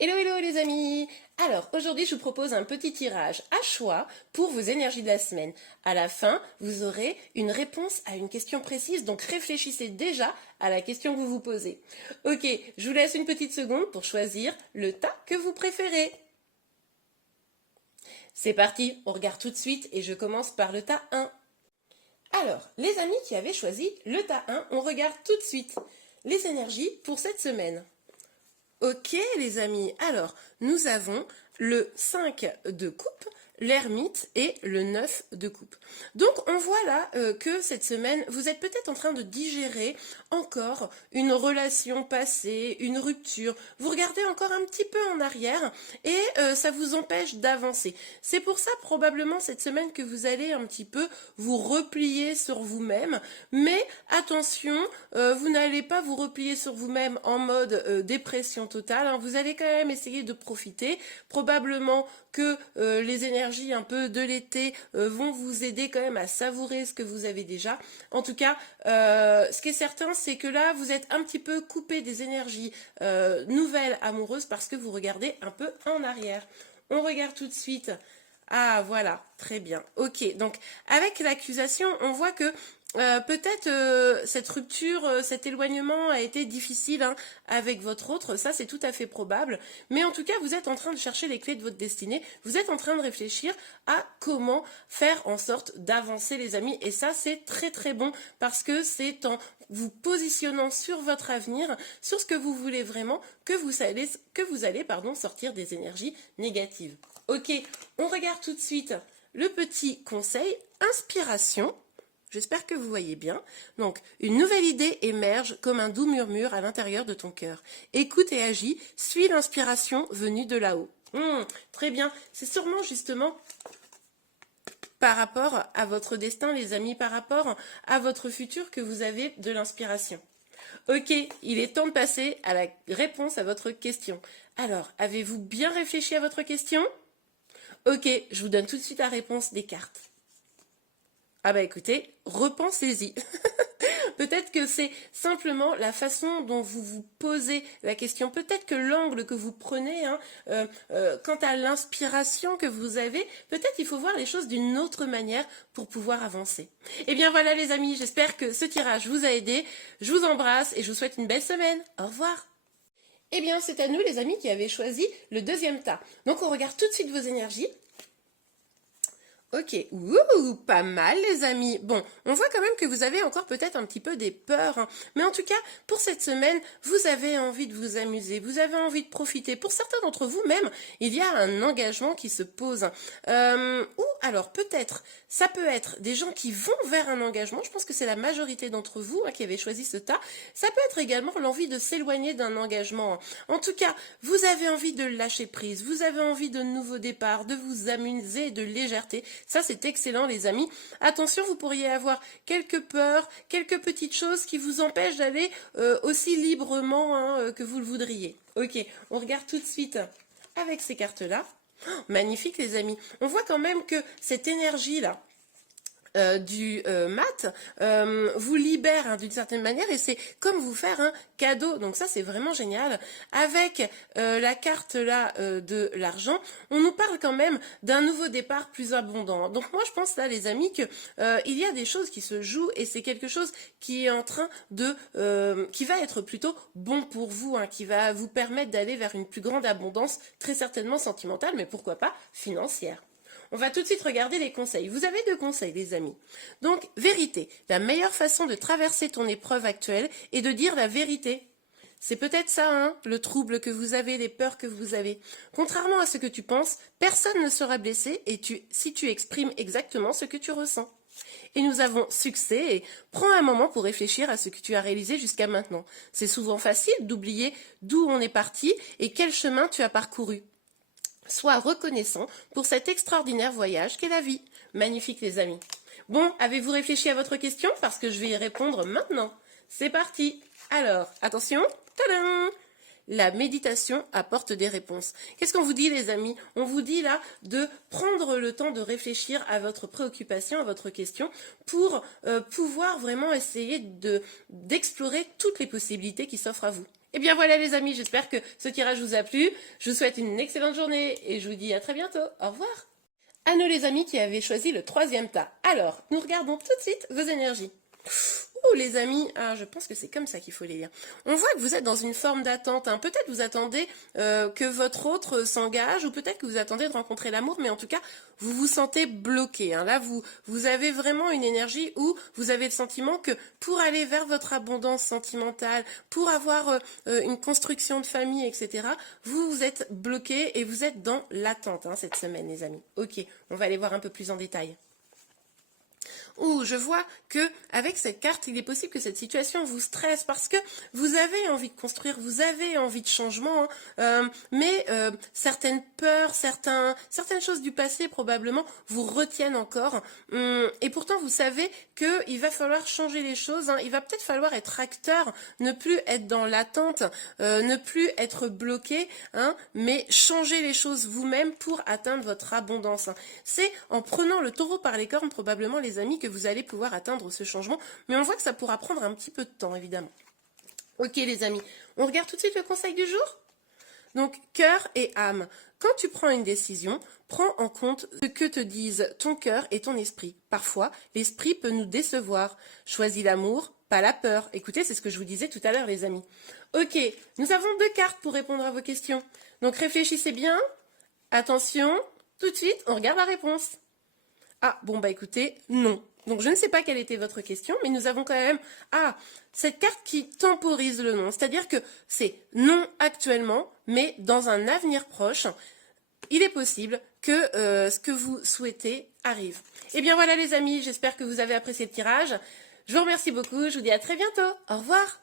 Hello hello les amis. Alors aujourd'hui je vous propose un petit tirage à choix pour vos énergies de la semaine. À la fin vous aurez une réponse à une question précise, donc réfléchissez déjà à la question que vous vous posez. Ok, je vous laisse une petite seconde pour choisir le tas que vous préférez. C'est parti, on regarde tout de suite et je commence par le tas 1. Alors, les amis qui avaient choisi le tas 1, on regarde tout de suite les énergies pour cette semaine. Ok les amis, alors nous avons le 5 de coupe, l'ermite et le 9 de coupe. Donc on voit là que cette semaine, vous êtes peut-être en train de digérer encore une relation passée, une rupture. Vous regardez encore un petit peu en arrière et ça vous empêche d'avancer. C'est pour ça probablement cette semaine que vous allez un petit peu vous replier sur vous-même. Mais attention, vous n'allez pas vous replier sur vous-même en mode dépression totale, hein. Vous allez quand même essayer de profiter. Probablement que les énergies un peu de l'été vont vous aider quand même à savourer ce que vous avez déjà. En tout cas, ce qui est certain, c'est que là, vous êtes un petit peu coupé des énergies nouvelles amoureuses parce que vous regardez un peu en arrière. On regarde tout de suite. Ah, voilà, très bien. Ok, donc avec l'accusation, on voit que peut-être cette rupture, cet éloignement a été difficile hein, avec votre autre, ça c'est tout à fait probable. Mais en tout cas, vous êtes en train de chercher les clés de votre destinée, vous êtes en train de réfléchir à comment faire en sorte d'avancer les amis. Et ça c'est très très bon parce que c'est en vous positionnant sur votre avenir, sur ce que vous voulez vraiment, que vous allez sortir des énergies négatives. Ok, on regarde tout de suite le petit conseil inspiration. J'espère que vous voyez bien. Donc, une nouvelle idée émerge comme un doux murmure à l'intérieur de ton cœur. Écoute et agis, suis l'inspiration venue de là-haut. Très bien, c'est sûrement justement par rapport à votre destin, les amis, par rapport à votre futur que vous avez de l'inspiration. Ok, il est temps de passer à la réponse à votre question. Alors, avez-vous bien réfléchi à votre question ? Ok, je vous donne tout de suite la réponse des cartes. Ah bah écoutez, repensez-y. Peut-être que c'est simplement la façon dont vous vous posez la question. Peut-être que l'angle que vous prenez, hein, quant à l'inspiration que vous avez, peut-être il faut voir les choses d'une autre manière pour pouvoir avancer. Eh bien voilà les amis, j'espère que ce tirage vous a aidé. Je vous embrasse et je vous souhaite une belle semaine. Au revoir. Eh bien c'est à nous les amis qui avez choisi le deuxième tas. Donc on regarde tout de suite vos énergies. Ok, ouh, pas mal les amis. Bon, on voit quand même que vous avez encore peut-être un petit peu des peurs, hein. Mais en tout cas, pour cette semaine, vous avez envie de vous amuser, vous avez envie de profiter. Pour certains d'entre vous même, il y a un engagement qui se pose. Ou alors peut-être, ça peut être des gens qui vont vers un engagement. Je pense que c'est la majorité d'entre vous hein, qui avez choisi ce tas. Ça peut être également l'envie de s'éloigner d'un engagement. En tout cas, vous avez envie de lâcher prise, vous avez envie de nouveaux départs, de vous amuser, de légèreté. Ça, c'est excellent, les amis. Attention, vous pourriez avoir quelques peurs, quelques petites choses qui vous empêchent d'aller aussi librement hein, que vous le voudriez. Ok, on regarde tout de suite avec ces cartes-là. Oh, magnifique, les amis. On voit quand même que cette énergie-là, du mat vous libère hein, d'une certaine manière et c'est comme vous faire un cadeau. Donc ça c'est vraiment génial. Avec la carte là de l'argent, on nous parle quand même d'un nouveau départ plus abondant. Donc moi je pense là les amis que il y a des choses qui se jouent et c'est quelque chose qui est en train de qui va être plutôt bon pour vous, hein, qui va vous permettre d'aller vers une plus grande abondance, très certainement sentimentale, mais pourquoi pas financière. On va tout de suite regarder les conseils. Vous avez 2 conseils, les amis. Donc, vérité. La meilleure façon de traverser ton épreuve actuelle est de dire la vérité. C'est peut-être ça, hein, le trouble que vous avez, les peurs que vous avez. Contrairement à ce que tu penses, personne ne sera blessé et si tu exprimes exactement ce que tu ressens. Et nous avons succès et prends un moment pour réfléchir à ce que tu as réalisé jusqu'à maintenant. C'est souvent facile d'oublier d'où on est parti et quel chemin tu as parcouru. Sois reconnaissant pour cet extraordinaire voyage qu'est la vie. Magnifique les amis. Bon, avez-vous réfléchi à votre question? Parce que je vais y répondre maintenant. C'est parti. Alors, attention. Tadam! La méditation apporte des réponses. Qu'est-ce qu'on vous dit les amis? On vous dit là de prendre le temps de réfléchir à votre préoccupation, à votre question, pour pouvoir vraiment essayer d'explorer toutes les possibilités qui s'offrent à vous. Et bien voilà les amis, j'espère que ce tirage vous a plu. Je vous souhaite une excellente journée et je vous dis à très bientôt. Au revoir. À nous les amis qui avaient choisi le 3e tas. Alors, nous regardons tout de suite vos énergies. Ouh les amis, je pense que c'est comme ça qu'il faut les lire. On voit que vous êtes dans une forme d'attente. Hein. Peut-être vous attendez que votre autre s'engage ou peut-être que vous attendez de rencontrer l'amour, mais en tout cas, vous vous sentez bloqué. Hein. Là, vous avez vraiment une énergie où vous avez le sentiment que pour aller vers votre abondance sentimentale, pour avoir une construction de famille, etc., vous êtes bloqué et vous êtes dans l'attente cette semaine, les amis. Ok, on va aller voir un peu plus en détail. Ouh, je vois que avec cette carte, il est possible que cette situation vous stresse parce que vous avez envie de construire, vous avez envie de changement, mais certaines peurs, certaines choses du passé probablement vous retiennent encore. Et pourtant, vous savez qu'il va falloir changer les choses. Il va peut-être falloir être acteur, ne plus être dans l'attente, ne plus être bloqué, mais changer les choses vous-même pour atteindre votre abondance. C'est en prenant le taureau par les cornes, probablement, les amis, que vous allez pouvoir atteindre ce changement, mais on voit que ça pourra prendre un petit peu de temps, évidemment. Ok les amis, on regarde tout de suite le conseil du jour. Donc, cœur et âme. Quand tu prends une décision, prends en compte ce que te disent ton cœur et ton esprit. Parfois, l'esprit peut nous décevoir. Choisis l'amour, pas la peur. Écoutez, c'est ce que je vous disais tout à l'heure, les amis. Ok, nous avons 2 cartes pour répondre à vos questions. Donc, réfléchissez bien. Attention, tout de suite, on regarde la réponse. Ah, bon bah écoutez, non. Donc je ne sais pas quelle était votre question, mais nous avons quand même cette carte qui temporise le non. C'est-à-dire que c'est non actuellement, mais dans un avenir proche, il est possible que ce que vous souhaitez arrive. Et bien voilà les amis, j'espère que vous avez apprécié le tirage. Je vous remercie beaucoup, je vous dis à très bientôt. Au revoir.